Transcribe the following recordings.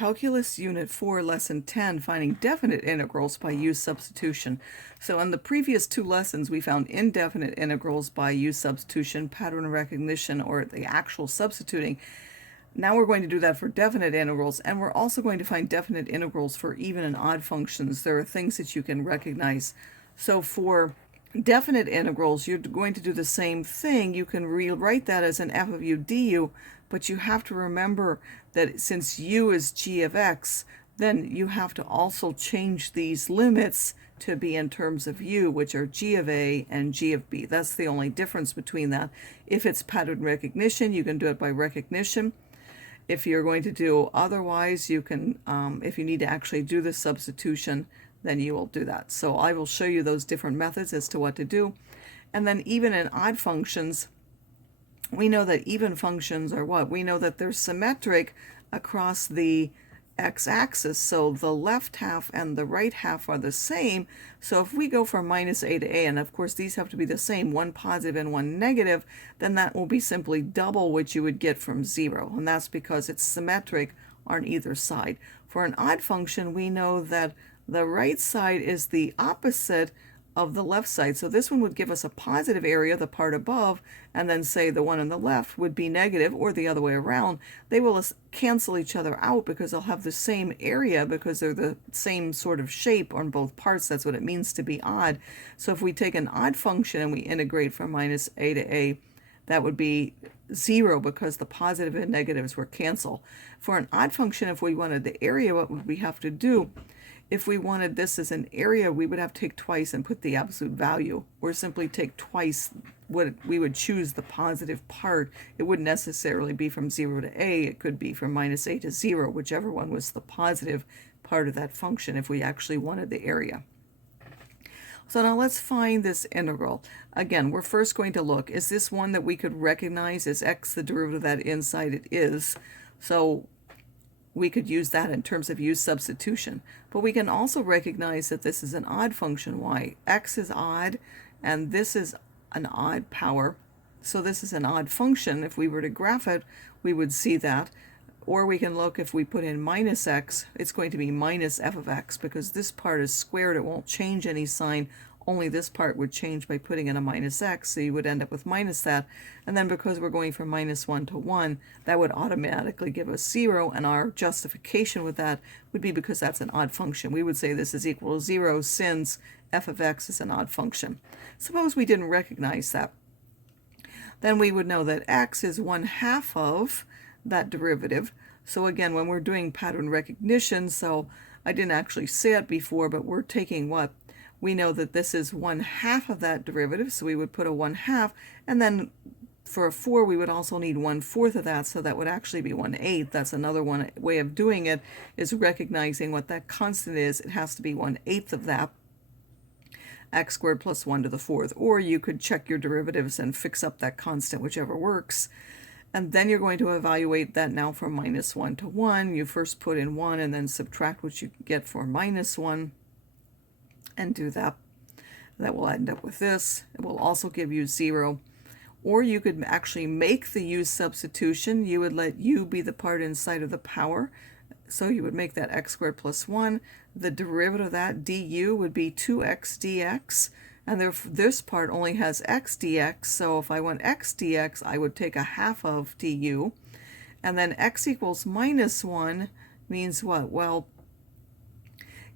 Calculus Unit 4, Lesson 10, Finding Definite Integrals by U-Substitution. So in the previous two lessons, we found indefinite integrals by U-Substitution, pattern recognition, or the actual substituting. Now we're going to do that for definite integrals, and we're also going to find definite integrals for even and odd functions. There are things that you can recognize. So for definite integrals, you're going to do the same thing. You can rewrite that as an f of u du, but you have to remember that since u is g of x, then you have to also change these limits to be in terms of u, which are g of a and g of b. That's the only difference between that. If it's pattern recognition, you can do it by recognition. If you're going to do otherwise, you can, if you need to actually do the substitution, then you will do that. So I will show you those different methods as to what to do. And then even in odd functions, we know that even functions are what? We know that they're symmetric across the x-axis, so the left half and the right half are the same. So if we go from minus a to a, and of course these have to be the same, one positive and one negative, then that will be simply double what you would get from 0, and that's because it's symmetric on either side. For an odd function, we know that the right side is the opposite of the left side. So this one would give us a positive area, the part above, and then say the one on the left would be negative, or the other way around. They will cancel each other out because they'll have the same area because they're the same sort of shape on both parts. That's what it means to be odd. So if we take an odd function and we integrate from minus a to a, that would be 0 because the positive and negatives were cancel. For an odd function, if we wanted the area, what would we have to do? If we wanted this as an area, we would have to take twice and put the absolute value, or simply take twice what we would choose the positive part. It wouldn't necessarily be from 0 to a, it could be from minus a to 0, whichever one was the positive part of that function if we actually wanted the area. So now let's find this integral. Again, we're first going to look, is this one that we could recognize as x, the derivative of that inside? It is. So we could use that in terms of u-substitution. But we can also recognize that this is an odd function. Why? X is odd, and this is an odd power. So this is an odd function. If we were to graph it, we would see that. Or we can look, if we put in minus x, it's going to be minus f of x, because this part is squared. It won't change any sign. Only this part would change by putting in a minus x, so you would end up with minus that. And then because we're going from minus 1 to 1, that would automatically give us 0, and our justification with that would be because that's an odd function. We would say this is equal to 0 since f of x is an odd function. Suppose we didn't recognize that. Then we would know that x is 1/2 of that derivative. So again, when we're doing pattern recognition, so I didn't actually say it before, but we're taking what? We know that this is 1/2 of that derivative, so we would put a 1/2, and then for a 4 we would also need 1/4 of that, so that would actually be 1/8. That's another one way of doing it, is recognizing what that constant is. It has to be 1/8 of that, x squared plus 1 to the 4th. Or you could check your derivatives and fix up that constant, whichever works. And then you're going to evaluate that now from minus 1 to 1. You first put in 1 and then subtract what you get for minus 1. And do that. That will end up with this. It will also give you 0. Or you could actually make the u substitution. You would let u be the part inside of the power. So you would make that x squared plus 1. The derivative of that, du, would be 2x dx. And this part only has x dx. So if I want x dx, I would take 1/2 of du. And then x equals minus 1 means what? Well,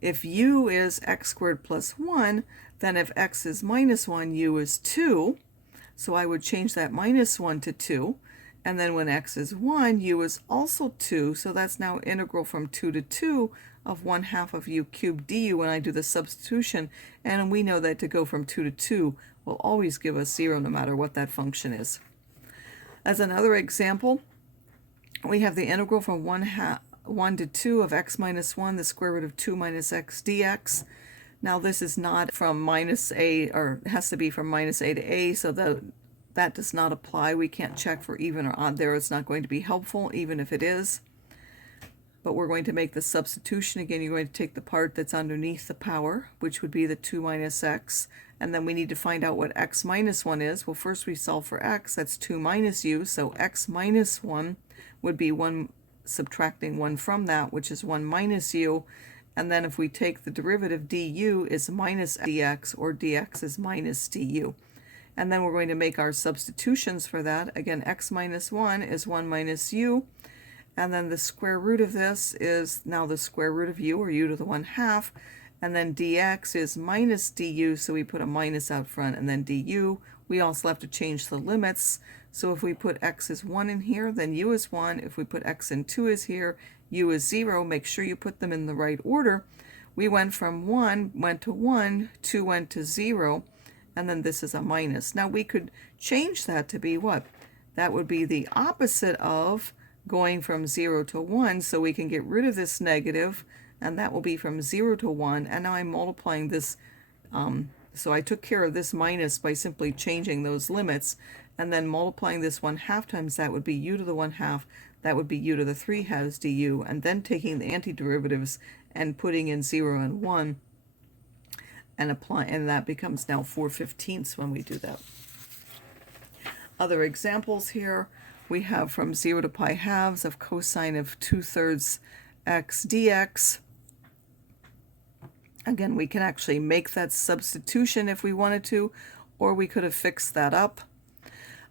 if u is x squared plus 1, then if x is minus 1, u is 2. So I would change that minus 1 to 2. And then when x is 1, u is also 2. So that's now integral from 2 to 2 of 1/2 of u cubed du when I do the substitution. And we know that to go from 2 to 2 will always give us 0 no matter what that function is. As another example, we have the integral from 1 to 2 of x minus 1, the square root of 2 minus x dx. Now this is not from minus a, or it has to be from minus a to a, so that does not apply. We can't check for even or odd there. It's not going to be helpful, even if it is. But we're going to make the substitution. Again, you're going to take the part that's underneath the power, which would be the 2 minus x, and then we need to find out what x minus 1 is. Well, first we solve for x. That's 2 minus u, so x minus 1 would be 1 subtracting 1 from that, which is 1 minus u. And then if we take the derivative, du is minus dx, or dx is minus du. And then we're going to make our substitutions for that. Again, x minus 1 is 1 minus u. And then the square root of this is now the square root of u, or u to the 1/2. And then dx is minus du, so we put a minus out front, and then du. We also have to change the limits. So if we put x is 1 in here, then u is 1. If we put x in 2 is here, u is 0. Make sure you put them in the right order. We went from 1, went to 1, 2 went to 0, and then this is a minus. Now we could change that to be what? That would be the opposite of going from 0 to 1, so we can get rid of this negative, and that will be from 0 to 1. And now I'm multiplying this, so I took care of this minus by simply changing those limits, and then multiplying this 1/2 times that would be u to the 1/2, that would be u to the 3/2 du, and then taking the antiderivatives and putting in 0 and 1 and apply, and that becomes now 4/15 when we do that. Other examples here, we have from 0 to pi halves of cosine of 2/3 x dx. Again, we can actually make that substitution if we wanted to, or we could have fixed that up.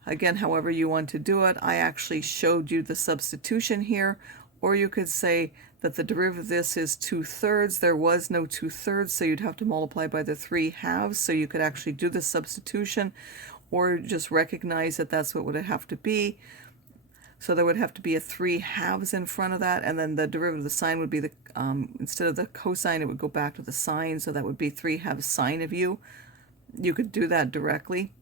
Again, however you want to do it, I actually showed you the substitution here, or you could say that the derivative of this is 2/3. There was no 2/3, so you'd have to multiply by the 3/2, so you could actually do the substitution, or just recognize that that's what would have to be. So there would have to be a 3/2 in front of that, and then the derivative of the sine would be the, instead of the cosine, it would go back to the sine, so that would be 3/2 sine of u. You could do that directly.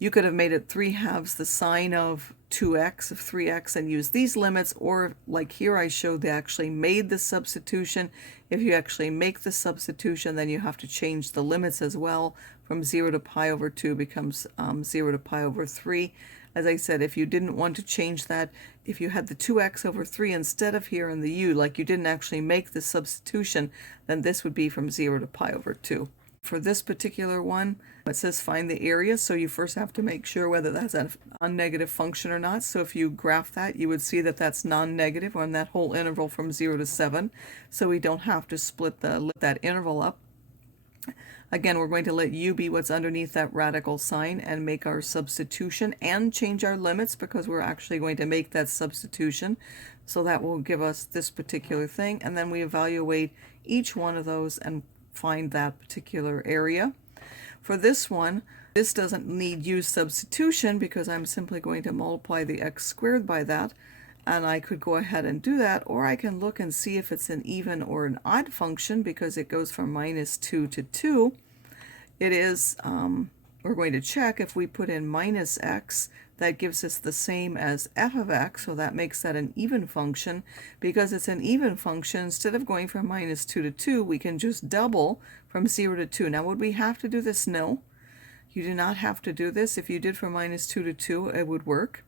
You could have made it 3/2 the sine of 2x, of 3x, and use these limits, or like here I showed, they actually made the substitution. If you actually make the substitution, then you have to change the limits as well. From 0 to pi over 2 becomes 0 to pi over 3. As I said, if you didn't want to change that, if you had the 2x over 3 instead of here in the u, like you didn't actually make the substitution, then this would be from 0 to pi over 2. For this particular one, it says find the area, so you first have to make sure whether that's a non-negative function or not. So if you graph that, you would see that that's non-negative on that whole interval from 0 to 7. So we don't have to split that interval up. Again, we're going to let u be what's underneath that radical sign and make our substitution and change our limits, because we're actually going to make that substitution. So that will give us this particular thing, and then we evaluate each one of those and find that particular area. For this one, this doesn't need u substitution because I'm simply going to multiply the x squared by that, and I could go ahead and do that, or I can look and see if it's an even or an odd function, because it goes from -2 to 2. It is, we're going to check if we put in minus x, that gives us the same as f of x, so that makes that an even function. Because it's an even function, instead of going from -2 to 2, we can just double from 0 to 2. Now, would we have to do this? No. You do not have to do this. If you did from -2 to 2, it would work.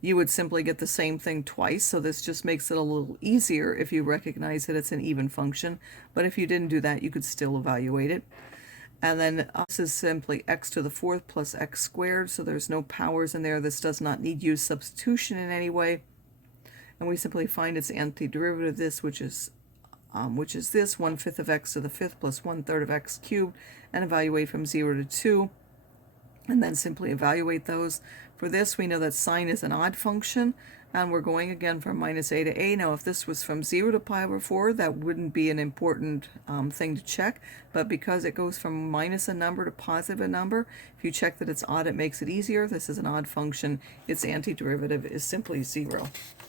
You would simply get the same thing twice, so this just makes it a little easier if you recognize that it's an even function. But if you didn't do that, you could still evaluate it. And then this is simply x to the 4th plus x squared, so there's no powers in there. This does not need u substitution in any way. And we simply find its antiderivative of this, which is this, 1/5 of x to the 5th plus 1/3 of x cubed, and evaluate from 0 to 2. And then simply evaluate those. For this, we know that sine is an odd function, and we're going again from -a to a. Now, if this was from 0 to pi over 4, that wouldn't be an important thing to check, but because it goes from minus a number to positive a number, if you check that it's odd, it makes it easier. This is an odd function. Its antiderivative is simply 0.